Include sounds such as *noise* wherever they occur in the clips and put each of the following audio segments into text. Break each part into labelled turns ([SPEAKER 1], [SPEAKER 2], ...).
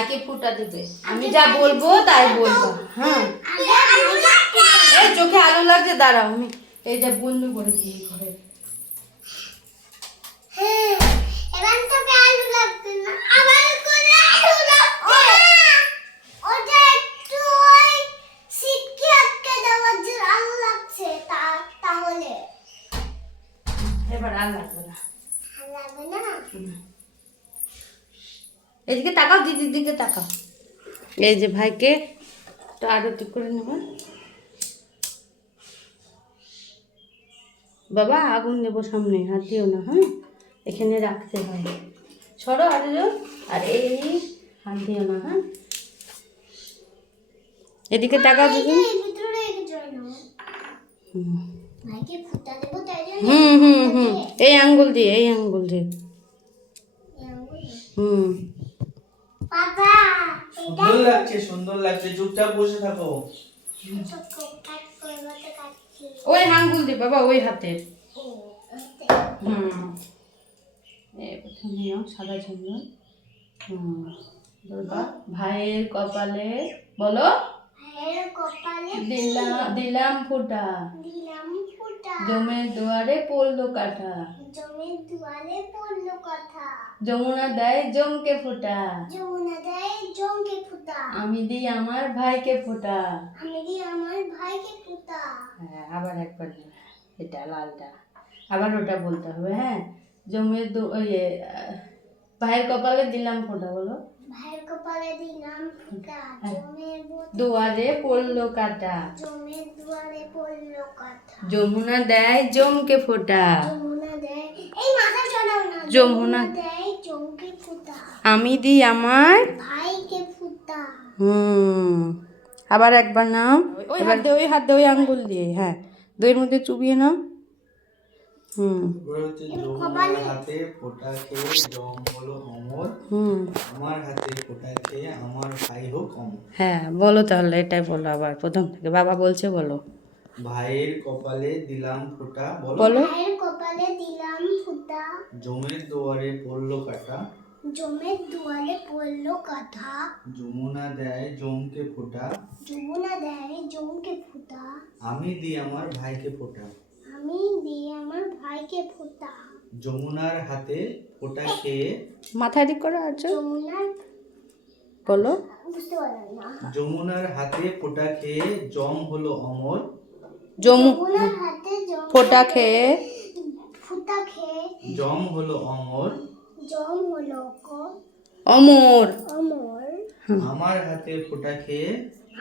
[SPEAKER 1] ভাইকে ফুটা দেবে। আমি যা বলব তাই বলব। হ্যাঁ। এই চোখে আলো লাগছে দাঁড়াও আমি এই যে বন্ধু করে দিয়ে ঘরে এদিকে তাকাও দিদির দিকে তাকাও। এই যে ভাইকে একটু আরতি করে নেব। বাবা আগুন দেবো সামনে হাত দিও না হ্যাঁ? এখানে রাখতে হয়। সরো আর। আর এই হাত দিও না হ্যাঁ? এদিকে তাকাও
[SPEAKER 2] রেখে জন্য
[SPEAKER 1] হুম হুম হুম। হুম এই আঙ্গুল দিয়ে। এই আঙ্গুল দিয়ে? হুম।
[SPEAKER 3] সুন্দর লাগছে সুন্দর লাগছে। চুপচাপ বসে থাকো।
[SPEAKER 1] ওই আঙ্গুল দিয়ে বাবা ওই হাতে। হুম। সাদা চন্দন হুম বলবা ভাইয়ের কপালে বলো। দিলাম দিলাম ফুটা।
[SPEAKER 2] দিলাম ফুটা।
[SPEAKER 1] জমের দুয়ারে পড়ল কাঠা
[SPEAKER 2] জমির দুয়ারে পড়ল
[SPEAKER 1] যমুনা দেয় জমকে ফুটা।
[SPEAKER 2] যমুনা দেয় জমকে ফুটা।
[SPEAKER 1] আমি দিই আমার ভাইকে ফুটা।
[SPEAKER 2] আমি দিই আমার ভাইকে ফুটা।
[SPEAKER 1] হ্যাঁ আবার একবার এটা লালটা। আবার ওটা বলতে হবে হ্যাঁ? জমের ভাইয়ের কপালে দিলাম ফোঁটা বলো।
[SPEAKER 2] ভাইয়ের কপালে দিলাম ফুটা
[SPEAKER 1] দুয়ারে পড়ল কাটা।
[SPEAKER 2] জমের দুয়ারে পড়ল কথা
[SPEAKER 1] যমুনা দেয় জমকে ফোটা।
[SPEAKER 2] যমুনা দেয় এই মাথা ছড়াও না।
[SPEAKER 1] যমুনা
[SPEAKER 2] দেয় জমকে ফুটা।
[SPEAKER 1] আমি দিই আমার
[SPEAKER 2] ভাইকে ফুটা।
[SPEAKER 1] হুম। আবার একবার নাও। ওই হাত দিয়ে ওই হাত দিয়ে ওই আঙ্গুল দিয়ে। হ্যাঁ। দইয়ের মধ্যে চুবিয়ে নাও। হুম।
[SPEAKER 3] এবার হচ্ছে যমুনার হাতে ফোঁটা খেয়ে জম হলো অমর।
[SPEAKER 1] হুম।
[SPEAKER 3] আমার হাতে ফোঁটা খেয়ে আমার ভাই হোক অমর।
[SPEAKER 1] হ্যাঁ বলো তাহলে এটাই বলো আবার প্রথম থেকে। বাবা বলছে বলো।
[SPEAKER 3] ভাইয়ের কপালে দিলাম ফোঁটা বলো।
[SPEAKER 1] বলো।
[SPEAKER 2] ভাইয়ের কপালে দিলাম ফুটা।
[SPEAKER 3] জমের দুয়ারে পড়ল কাটা।
[SPEAKER 2] জমের দুয়ারে পড়ল কথা
[SPEAKER 3] যমুনা দেয় জমকে ফোঁটা।
[SPEAKER 2] যমুনা দেয় জমকে ফুটা।
[SPEAKER 3] আমি দিই আমার ভাইকে ফোঁটা।
[SPEAKER 2] আমি দিয়ে আমার ভাইকে ফুটা।
[SPEAKER 3] যমুনার হাতে ফোঁটা খেয়ে
[SPEAKER 1] মাথায় দিক করো আর
[SPEAKER 2] যমুনার
[SPEAKER 1] বলো।
[SPEAKER 2] বুঝতে পারলাম না।
[SPEAKER 3] যমুনার হাতে ফোঁটা খেয়ে জম হলো অমর।
[SPEAKER 1] জমু
[SPEAKER 2] যমুনার হাতে জম
[SPEAKER 1] ফোটা খেয়ে
[SPEAKER 2] ফুটা খেয়ে
[SPEAKER 3] জম হলো অমর।
[SPEAKER 2] জম হলো ক-
[SPEAKER 1] অমর।
[SPEAKER 2] অমর।
[SPEAKER 3] আমার হাতে ফোঁটা খেয়ে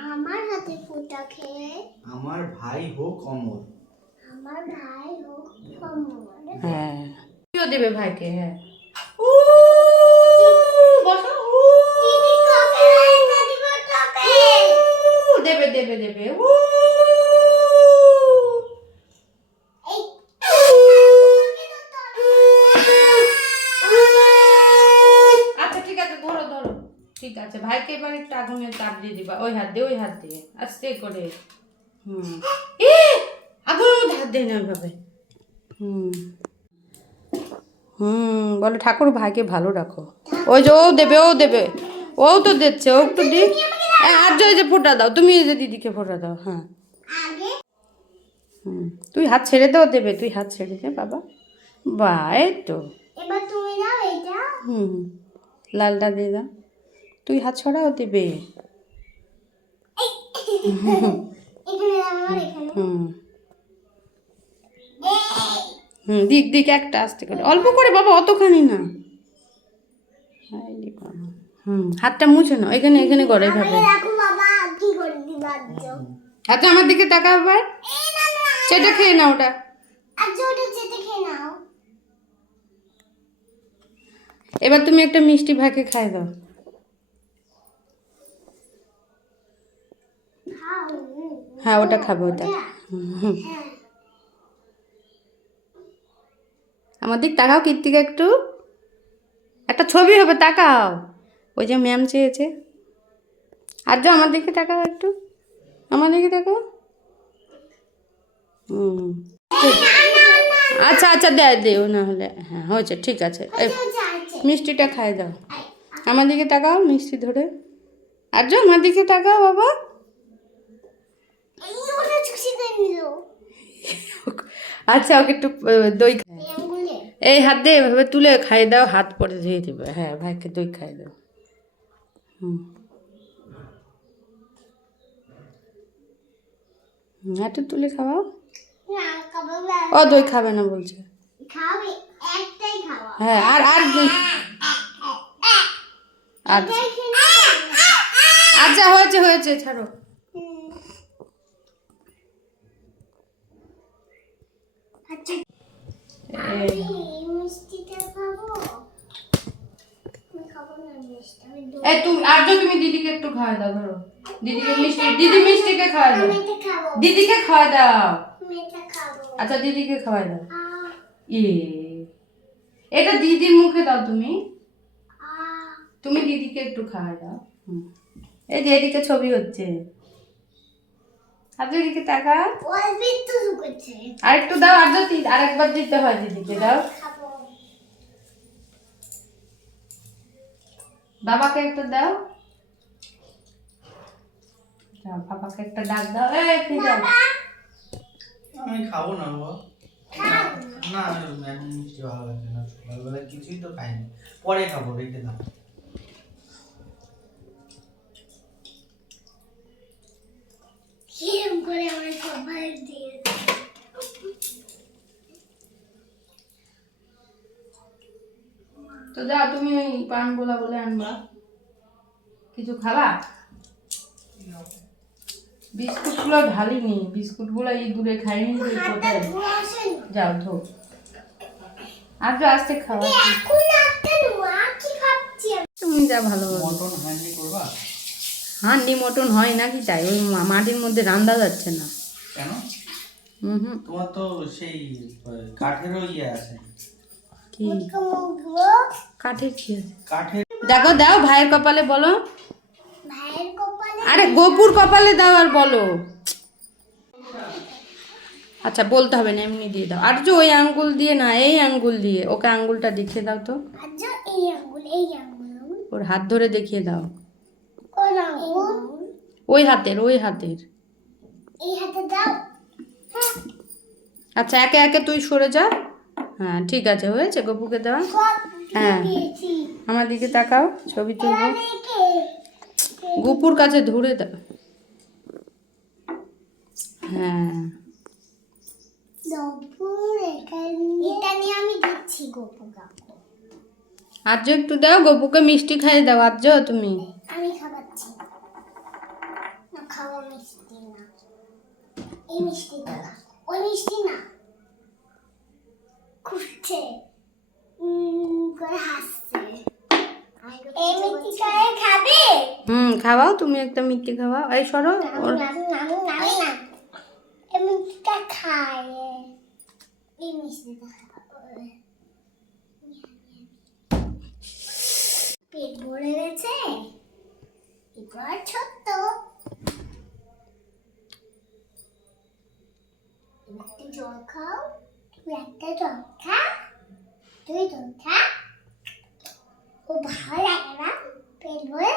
[SPEAKER 2] আমার হাতে ফুটা খেয়ে
[SPEAKER 3] আমার ভাই হোক অমর
[SPEAKER 2] আমার ভাই হোক অমর
[SPEAKER 1] হ্যাঁ তুইও দেবে ভাইকে হ্যাঁ বসো
[SPEAKER 2] দিদি তোকে রাইখা দিব তোকে।
[SPEAKER 1] উ, দেবে দেবে দেবে উ।
[SPEAKER 2] এই
[SPEAKER 1] আচ্ছা ঠিক আছে ধরো ধরো ঠিক আছে ভাইকে এবার একটু আগুনের তাপ দিয়ে দিবা ওই হাত দিয়ে ওই হাত দিয়ে আস্তে করে হুম না ওইভাবে। হুম। হুম বলো ঠাকুর ভাইকে ভালো রাখো। ওই যে ও দেবে ও দেবে। ও তো দিচ্ছে ও একটু দি এ, আর যে ওই যে ফোটা দাও তুমি এই যে দিদিকে ফোটা দাও হ্যাঁ। হুম তুই হাত ছেড়ে দাও দেবে তুই হাত ছেড়ে দে বাবা। বা এই তো। হুম লালটা দিয়ে দাও। তুই হাত ছড়াও দেবে *laughs*
[SPEAKER 2] এখানে দাও আমার এখানে
[SPEAKER 1] হুম হুম দিক দিক একটা আস্তে করে। অল্প করে বাবা অতখানি না। হুম হাতটা মুছে না এখানে এখানে করে এভাবে হাতটা আমার দিকে তাকা আবার। সেটা খেয়ে না ওটা।
[SPEAKER 2] নাও।
[SPEAKER 1] এবার তুমি একটা মিষ্টি ভাইকে খাই দাও। হ্যাঁ ওটা খাব ওটা।
[SPEAKER 2] ওটা?
[SPEAKER 1] হুম।
[SPEAKER 2] হ্যাঁ
[SPEAKER 1] আমার দিক তাকাও কীর্তিকা একটু। একটা ছবি হবে তাকাও। ওই যে ম্যাম চেয়েছে। আর যা আমার দিকে তাকাও একটু। আমার দিকে তাকাও। হুম। আচ্ছা আচ্ছা দেয় দেও না হলে হ্যাঁ হয়েছে ঠিক আছে। মিষ্টিটা খাই দাও। আমার দিকে তাকাও মিষ্টি ধরে। আর্য আমার দিকে তাকাও বাবা। আচ্ছা ওকে একটু দই খা-
[SPEAKER 2] এই
[SPEAKER 1] হাত দিয়ে এভাবে তুলে খাই দাও হাত পরে ধুয়ে দিবে। হ্যাঁ ভাইকে দই খাই দাও। হুম। হুম, একটু তুলে খাওয়াও? ও দই খাবে না বলছে।
[SPEAKER 2] খাবে একটাই খাওয়া
[SPEAKER 1] হ্যাঁ আর আর দই। আর আচ্ছা হয়েছে হয়েছে ছাড়ো।
[SPEAKER 2] আচ্ছা।
[SPEAKER 1] তুমি আর তুমি দিদিকে একটু খাওয়া দাও ধরো। দিদিকে মিষ্টি দিদি মিষ্টিকে খাওয়া দাও। দিদিকে খাওয়া আচ্ছা দিদিকে দাও। এ এটা দিদির মুখে দাও তুমি। তুমি দিদিকে একটু খাওয়া দাও। এই যে এদিকে ছবি হচ্ছে।
[SPEAKER 2] ঢুকেছে
[SPEAKER 1] আর একটু দাও আর যদি আরেকবার দিতে হয় দিদিকে দাও। বাবাকে একটা দাও। বাবাকে একটা ডাক দাও। এই কি দাও
[SPEAKER 3] আমি খাব না বাবা। না এখন মিষ্টি ভালো লাগছে না। সকালবেলা কিছুই তো খাইনি। পরে খাব রেখে দাও।
[SPEAKER 2] কিরম করে আমার সবাই দিয়ে
[SPEAKER 1] তো যাও তুমি ওই পান গোলা বলে আনবা। কিছু খাবা? বিস্কুটগুলো ঢালিনি। বিস্কুটগুলো এই দূরে খাইনি যাও ধো। আর আসতে খাওয়া? তুমি যা ভালো
[SPEAKER 3] মটন করবা?
[SPEAKER 1] হান্ডি মটন হয় নাকি তাই? ওই মাটির মধ্যে রান্দা যাচ্ছে না।
[SPEAKER 3] কেন?
[SPEAKER 1] হুম হুম।
[SPEAKER 3] তোমার তো সেই কাঠেরও ইয়ে আছে।
[SPEAKER 1] কি? কাঠের কি আছে?
[SPEAKER 3] কাঠের
[SPEAKER 1] দেখো দাও ভাইয়ের কপালে বলো।
[SPEAKER 2] ভাইয়ের কপালে
[SPEAKER 1] আরে গোপুর কপালে দাও আর বলো। আচ্ছা বলতে হবে না এমনি দিয়ে দাও। আর যে ওই আঙ্গুল দিয়ে না এই আঙ্গুল দিয়ে। ওকে আঙ্গুলটা দেখিয়ে দাও তো।
[SPEAKER 2] এই আঙ্গুল এই আঙ্গুল।
[SPEAKER 1] ওর হাত ধরে দেখিয়ে দাও। ওই হাতের ওই হাতের।
[SPEAKER 2] হ্যাঁ।
[SPEAKER 1] আচ্ছা একে একে তুই সরে যা। হ্যাঁ ঠিক আছে হয়েছে গপুকে দেওয়া? হ্যাঁ। আমার দিকে তাকাও ছবি তুলবো। গপুর কাছে ধরে দাও হ্যাঁ। আর্য একটু দাও গপুকে মিষ্টি খাইয়ে দাও আজ তুমি।
[SPEAKER 2] আমি না খাওয়া মিষ্টি না এই মিষ্টিটা না ওই মিষ্টি না খুঁজছে করে হাসছে এই মিষ্টিটা খাবে
[SPEAKER 1] হুম খাওয়াও তুমি একটা মিষ্টি খাওয়াও। এই সরো ওর
[SPEAKER 2] নাম নাম নাম না এই মিষ্টিটা খায়। এই মিষ্টিটা পেট ভরে গেছে এবার ছোট্ট এবার একটু জল খাও ও ভালো লাগে না? পেট ভরে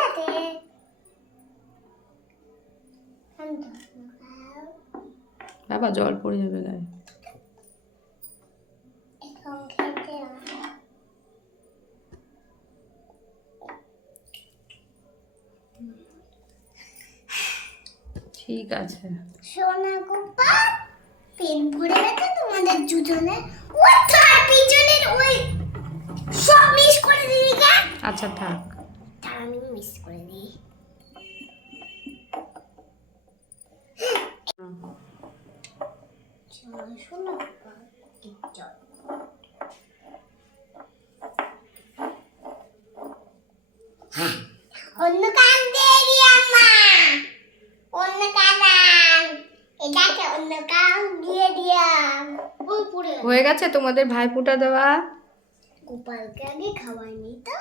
[SPEAKER 1] বাবা জল পড়ে যাবে গায়ে। ঠিক আছে।
[SPEAKER 2] সোনা গোপা পেট ভরে গেছে তোমাদের দুজনে ওই তার পিছনের ওই সব মিস করে দিবি কে
[SPEAKER 1] আচ্ছা থাক।
[SPEAKER 2] আমি মিস করে দিই শোনা অন্য কান দিয়ে আম্মা অন্য কান এটাকে অন্য কান দিয়ে দিয়াম ও
[SPEAKER 1] গেছে তোমাদের ভাইফোঁটা দেওয়া?
[SPEAKER 2] গোপালকে আগে খাওয়াইনি তো।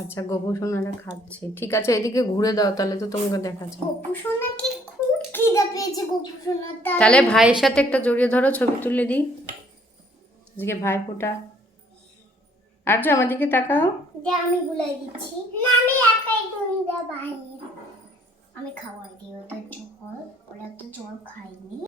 [SPEAKER 1] আচ্ছা গোবু সোনারা খাচ্ছে। ঠিক আছে এদিকে ঘুরে দাও তাহলে তো তোমাকে দেখাচ্ছে।
[SPEAKER 2] গপু সোনা কি খুব খিদে পেয়েছে গপু সোনা
[SPEAKER 1] তাহলে ভাইয়ের সাথে একটা জড়িয়ে ধরো ছবি তুলে দিই। আজকে ভাইফোঁটা। আর্য আমার দিকে তাকাও।
[SPEAKER 2] যে আমি গুলাই দিচ্ছি। না আমি একাই দুনিয়া বাইরে আমি খাওয়াই দিই ওদের জল ওরা তো জল খায়নি।